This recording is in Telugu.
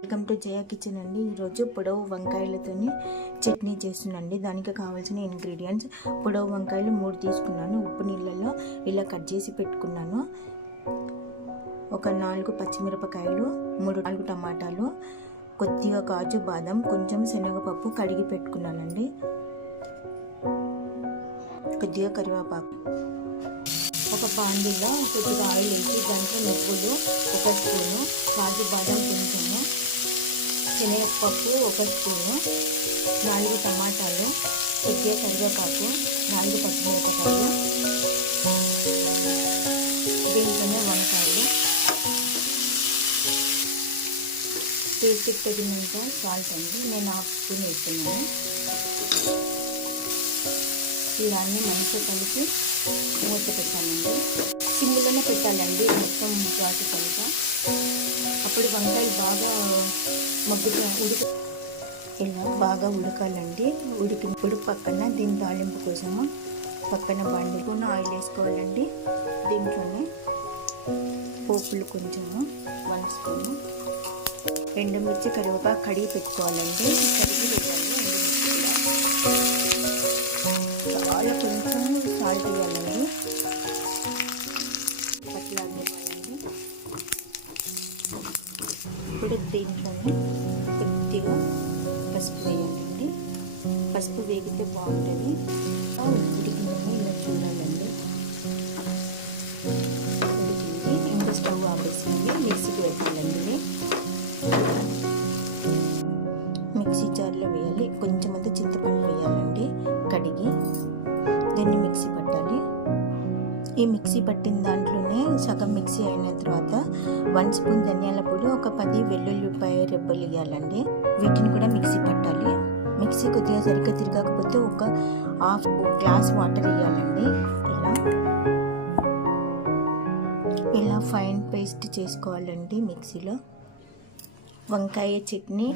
వెల్కమ్ టు జయ కిచెన్ అండి. ఈరోజు పొడవు వంకాయలతోని చట్నీ చేస్తున్నాండి. దానికి కావాల్సిన ఇంగ్రీడియంట్స్: పొడవు వంకాయలు 3 తీసుకున్నాను. ఉప్పు నీళ్ళలో ఇలా కట్ చేసి పెట్టుకున్నాను. ఒక 4 పచ్చిమిరపకాయలు, 4 టమాటాలు, కొద్దిగా కాజు బాదం, కొంచెం శనగపప్పు కడిగి పెట్టుకున్నానండి. కొద్దిగా కరివేపాకు. ఒక బాండీలో కొద్దిగా ఆయిల్ వేసి దాంట్లో నువ్వులు 1 స్పూను, కాజు బాదం కొంచెము, శనగపప్పు 1 స్పూను, 4 టమాటాలు, కొద్దిగా కరివేపాకు, 4 పచ్చిమిరపకాయలు, దీంట్లోనే వంకాయలు, టేస్ట్కి తగినంత సాల్ట్ అండి. నేను 1/2 స్పూన్ వేస్తున్నాను. ఇవన్నీ మంచిగా కలిపి మూత పెట్టాలండి. సిమ్లోనే పెట్టాలండి మొత్తం ప్రాసెస్ అంతా. అప్పుడు వంకాయలు బాగా ఇలా బాగా ఉడకాలండి. ఉడికినప్పుడు పక్కన దీని తాలింపు కోసము పక్కన బండిలో ఆయిల్ వేసుకోవాలండి. దీంట్లోనే పోపులు కొంచెము 1 స్పూను, ఎండుమిర్చి, కరివేపాకు కడిగి పెట్టుకోవాలండి. కడిగి వేయాలి. చాలా కొంచెం సాల్ట్ వేయాలండి. అట్లా వేయాలండి. ఇప్పుడు దీంట్లోనే కొద్దిగా పసుపు వేయాలండి. పసుపు వేగితే బాగుంటుంది. ఉడికిందని ఇలా చూడాలండి. ఉడికింది. ఇంకా స్టవ్ ఆపేసింది. మిక్సీకి పెట్టాలండి. మిక్సీ జార్లో వేయాలి. కొంచెం అంతా చింతపండు వేయాలండి. కడిగి దాన్ని మిక్సీ పట్టాలి. ఈ మిక్సీ పట్టిన దాంట్లోనే సగం మిక్సీ అయిన తర్వాత 1 స్పూన్ ధనియాల పొడి, ఒక 10 వెల్లుల్లిపాయ రెబ్బలు వేయాలండి. వీటిని కూడా మిక్సీ పట్టాలి. మిక్సీ కొద్దిగా సరిగ్గా తిరగకపోతే ఒక 1/2 గ్లాస్ వాటర్ వేయాలండి. ఇలా ఫైన్ పేస్ట్ చేసుకోవాలండి మిక్సీలో. వంకాయ చట్నీ